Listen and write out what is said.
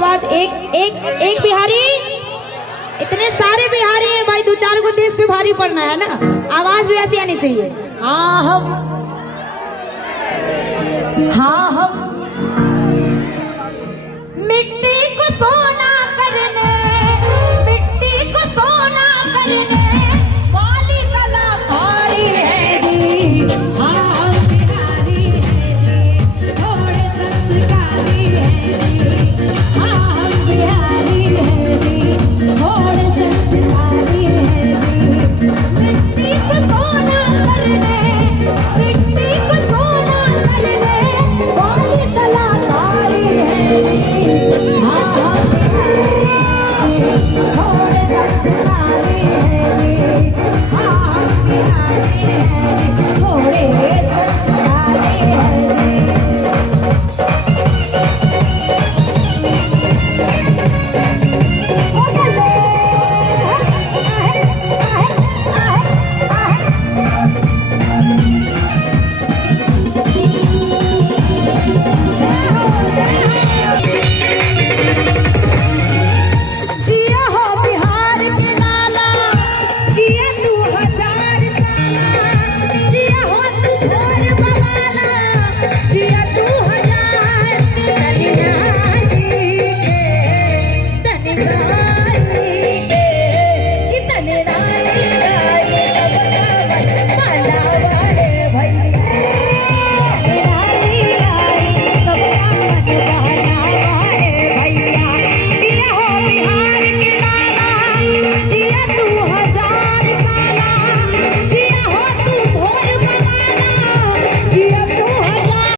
आवाज एक एक एक बिहारी, इतने सारे बिहारी हैं भाई, दो चार को देश पे भारी पड़ना है ना, आवाज भी ऐसी आनी चाहिए। हाँ हम मिट्टी